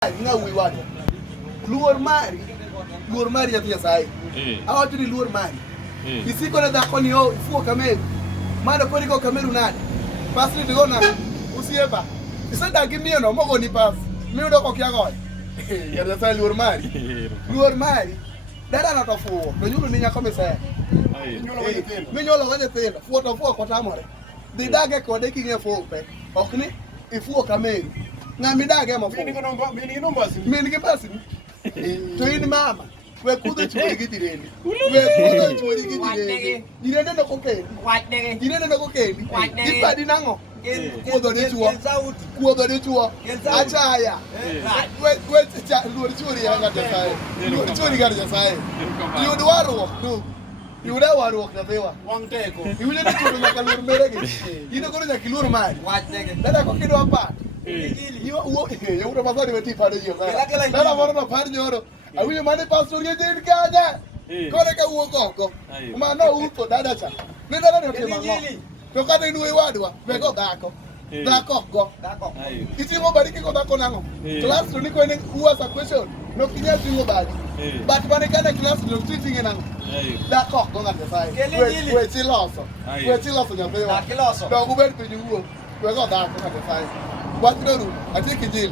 Nga wi wadu. Luor mari ya sai. Awacho ni luor mari. Isiko na dhako ni o ifuo kameru. Mado kodi go kameru nade. Pasri digo na usieba. Isada gimio no mogo ni pas. Mi udo ko kya goy. Ya sai luor mari. Luor mari. Dada na tofuo. No nyulu ni nyako mesa. Mi nyolo ga nyithindo. Fuo to fuo ko tamore. Dhi dage kode kinge fuo pe. Okni ifuo kameru. Ngami dage mo fuo. Mini ke basi. To in mama. We kudo chuori gi dirende. We kudo chuori gi dirende. Dirende no kokeni. Dirende no kokeni. Ipadi nango. Kuodo Dichuo. Achaya. We luor chuori ya ngata sai. Luor chuori gar ja sai. Yudo waruok du. Yudo waruok na bewa. Wang teko. Yudo Dichuo nyaka luor meregi. Ino koro nyaka luor mari. Dada ko kido apa. Yo uno pasari meti pado yo. Dada moro no par nyoro. Awiyo mane pastor ye din kaja. Kore ka wuok oko. Ma no upo dada cha. Ne dada no tema ngo. To kata inu e wadwa, be go dhako. Dhako go. Itimo bariki go dhako nango. Class to niko ene uasa question. No kinya tingo badi. But mane kana class no teaching nango. Dhako go ngate sai. We chiloso. We chiloso nyabewa. Do guber pinyu wuok. We go dhako ngate sai. What do? I take a deal.